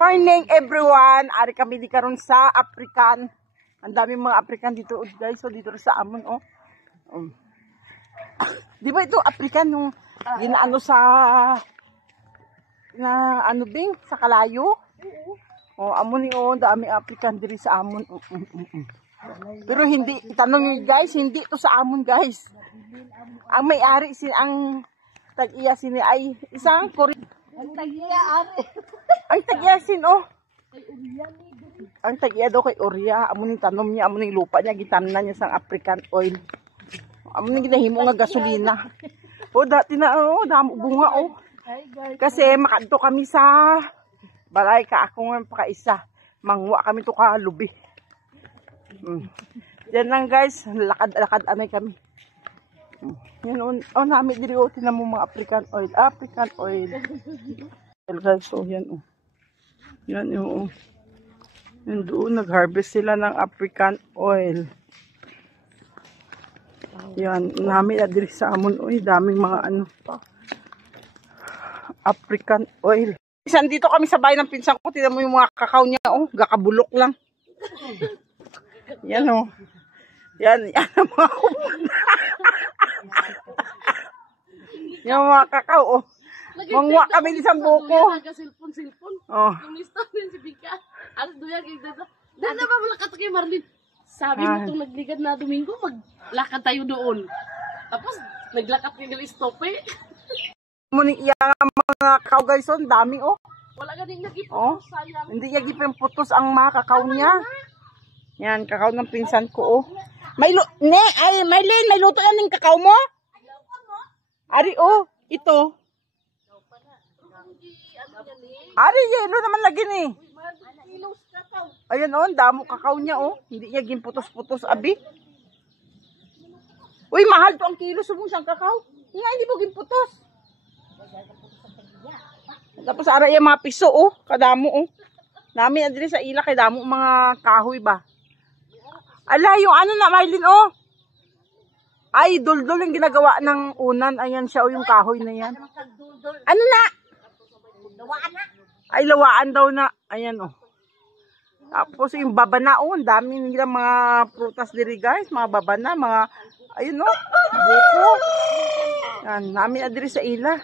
Morning everyone. Ari kami di karon sa African. Ang daming mga African dito, guys. So dito sa amon, oh. Di ba ito African yung ginaano sa na ano bing sa Kalayo? Oh, amon ni oh, dami African diri sa amon. Pero hindi, tanong niyo guys, hindi to sa amon, guys. Ang may-ari ang tag-iya sini ay isang Korean. Ang tag-iya ari. Ang tag-iya sin oh. Ang tag-iya daw kay Oria, amo ning tanom niya, amo ning lupa niya gitamnan niya sang African oil. Amo ning ginahimo nga gasolina. Oh, dati na oh, damo bunga oh. Kasi makadto kami sa balay ka ako nga pakaisa. Mangwa kami to ka lubi. Yan lang guys, lakad-lakad anay kami. Yan oh, nami diri oh, tinan mo mga African oil, African oil. Guys, so yan oh. Yan oh. Yan doon nag-harvest sila ng African oil. Yan, nami na diri sa amon oy, daming mga ano African oil. Isan dito kami sa bahay ng pinsan ko, tinan mo yung mga kakao niya oh, gakabulok lang. Yan oh. Yan ang mga yung mga kakao oh. Mangwa kami di sa buko. Silpon. Oh. Yung lista din si Bika. Alas doya gig dito. Dada ba malakat kay Marlin? Sabi mo tong nagligad na Domingo, maglakad tayo doon. Tapos naglakad kay Stop eh. Muning iya mga kakao guys, oh, dami oh. Wala ganing nagiputos, Oh. sayang. Hindi niya giputos ang mga kakao niya. Yan, kakao ng pinsan ko oh. May Maylin, may luto na ning kakao mo? Ari oh, ito. Ari, yelo naman lagi ni. Ayan oh, damo kakao niya oh. Hindi niya ginputos-putos abi. Uy, mahal to ang kilo subong sang kakao. Nga hindi mo ginputos. Tapos ara yung mga piso oh, kadamo oh. Nami na diri sa ila kay damo mga kahoy ba. Ala, yung ano na Maylin oh. Ay, duldol yung ginagawa ng unan. Ayan siya oh, yung kahoy na yan. Ano na? Ay, lawaan daw na. Ayan oh. Tapos yung babana oh, ang dami nila mga prutas diri guys, mga babana, mga ayun oh, buko. Yan, nami na diri sa ila.